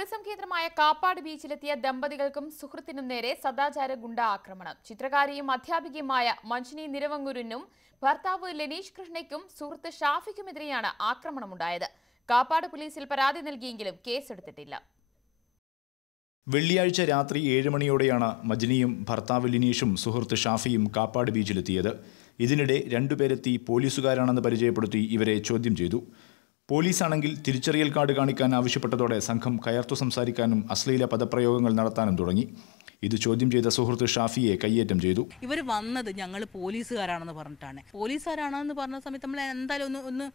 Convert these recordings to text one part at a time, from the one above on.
Tourism കേന്ദ്രമായ കാപ്പാട് ബീച്ചിലെത്തിയ ദമ്പതികൾക്കും സുഹൃത്തിനും നേരെ സദാചാര ഗുണ്ട ആക്രമണം. ചിത്രകാരിയും അധ്യാപികയുമായ മഞ്ജിനി നിരവങ്ങൂരിനും ഭർത്താവ് ലെനീഷ് കൃഷ്ണയ്ക്കും സുഹൃത്ത് ഷാഫിക്കുമെതിരെയാണ് ആക്രമണമുണ്ടായത്. കാപ്പാട് പോലീസിൽ പരാതി നൽകിയെങ്കിലും കേസെടുത്തിട്ടില്ല. വെള്ളിയാഴ്ച രാത്രി 7 മണിയോടെയാണ് മഞ്ജിനിയും ഭർത്താവ് ലിനീഷും സുഹൃത്ത് ഷാഫിയും കാപ്പാട് ബീച്ചിലെത്തിയത്. ഇതിനിടെ രണ്ടുപേരെത്തി പോലീസുകാരാണെന്ന് പരിചയപ്പെടുത്തി ഇവരെ ചോദ്യം ചെയ്തു. പോലീസാണെങ്കിൽ തിരിച്ചറിയൽ കാർഡ് കാണിക്കാൻ ആവശ്യപ്പെട്ടതോടെ സംഘം കയർത്തു സംസാരിക്കാനും അശ്ലീല പദപ്രയോഗങ്ങൾ നടത്താനും തുടങ്ങി. ഇത് ചോദ്യം ചെയ്ത സുഹൃത്ത് ഷാഫിയെ കയ്യേറ്റം ചെയ്തു. ഇവർ വന്നത് ഞങ്ങൾ പോലീസുകാരാണെന്ന് പറഞ്ഞിട്ടാണ്. പോലീസുകാരാണെന്ന് പറഞ്ഞ സമയത്ത് നമ്മൾ എന്തായാലും ഒന്ന്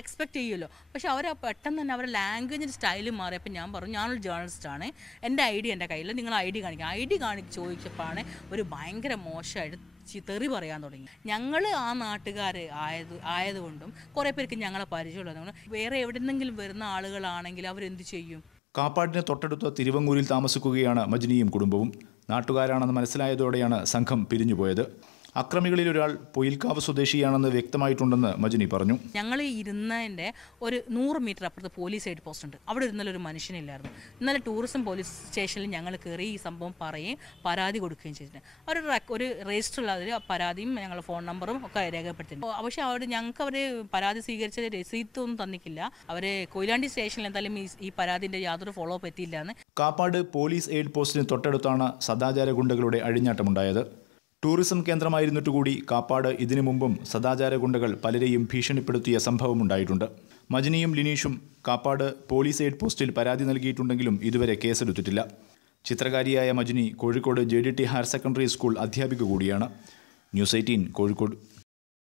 എക്സ്പെക്ട് ചെയ്യുമല്ലോ. പക്ഷെ അവർ പെട്ടെന്ന് തന്നെ അവരുടെ ലാംഗ്വേജിൻ്റെ സ്റ്റൈൽ മാറിയപ്പോൾ ഞാൻ പറഞ്ഞു, ഞാനൊരു ജേർണലിസ്റ്റാണ്, എൻ്റെ ID എൻ്റെ കയ്യിൽ, നിങ്ങൾ ID കാണിക്കുക. ID ചോദിച്ചപ്പോഴാണ് ഒരു ഭയങ്കര മോശമായിട്ട് തെറി പറയാൻ തുടങ്ങി. ഞങ്ങൾ ആ നാട്ടുകാർ ആയതുകൊണ്ടും കുറേ പേർക്ക് ഞങ്ങളെ പരിചയമുള്ളതുകൊണ്ടും വേറെ എവിടെന്നെങ്കിലും വരുന്ന ആളുകളാണെങ്കിൽ അവരെന്ത് ചെയ്യും? കാപ്പാടിന് തൊട്ടടുത്ത തിരുവങ്ങൂരിൽ താമസിക്കുകയാണ് മഞ്ജിനിയും കുടുംബവും. നാട്ടുകാരാണെന്ന് മനസ്സിലായതോടെയാണ് സംഘം പിരിഞ്ഞുപോയത്. അക്രമികളിൽ ഒരാൾ പൊയിൽക്കാവ് സ്വദേശിയാണെന്ന് വ്യക്തമായിട്ടുണ്ടെന്ന് മഞ്ജിനി പറഞ്ഞു. ഞങ്ങൾ ഇരുന്നതിൻ്റെ ഒരു 100 മീറ്റർ അപ്പുറത്ത് പോലീസ് ഹെഡ് പോസ്റ്റ് ഉണ്ട്. അവിടെ ഇന്നലെ ഒരു മനുഷ്യനില്ലായിരുന്നു. ഇന്നലെ ടൂറിസം പോലീസ് സ്റ്റേഷനിൽ ഞങ്ങൾ കയറി ഈ സംഭവം പറയുകയും പരാതി കൊടുക്കുകയും ചെയ്തിട്ടുണ്ട്. ഒരു രജിസ്റ്ററുള്ള അതിൽ പരാതിയും ഞങ്ങളുടെ ഫോൺ നമ്പറും ഒക്കെ രേഖപ്പെടുത്തിയിട്ടുണ്ട്. പക്ഷേ ഞങ്ങൾക്ക് അവർ പരാതി സ്വീകരിച്ച രസീതൊന്നും തന്നിക്കില്ല. അവർ കൊയിലാണ്ടി സ്റ്റേഷനിൽ എന്തായാലും ഈ പരാതിൻ്റെ യാതൊരു ഫോളോ അപ്പ് എത്തിയില്ലാന്ന്. കാപ്പാട് പോലീസ് എയ്ഡ് പോസ്റ്റിന് തൊട്ടടുത്താണ് സദാചാര ഗുണ്ടകളുടെ അഴിഞ്ഞാട്ടമുണ്ടായത്. ടൂറിസം കേന്ദ്രമായിരുന്നിട്ടുകൂടി കാപ്പാട് ഇതിനു മുമ്പും സദാചാര ഗുണ്ടകൾ പലരെയും ഭീഷണിപ്പെടുത്തിയ സംഭവമുണ്ടായിട്ടുണ്ട്. മഞ്ജിനിയും ലിനീഷും കാപ്പാട് പോലീസ് എയ്ഡ് പോസ്റ്റിൽ പരാതി നൽകിയിട്ടുണ്ടെങ്കിലും ഇതുവരെ കേസെടുത്തിട്ടില്ല. ചിത്രകാരിയായ Manjini Kozhikode JDT higher secondary school അധ്യാപിക കൂടിയാണ്. ന്യൂസ് 18 കോഴിക്കോട്.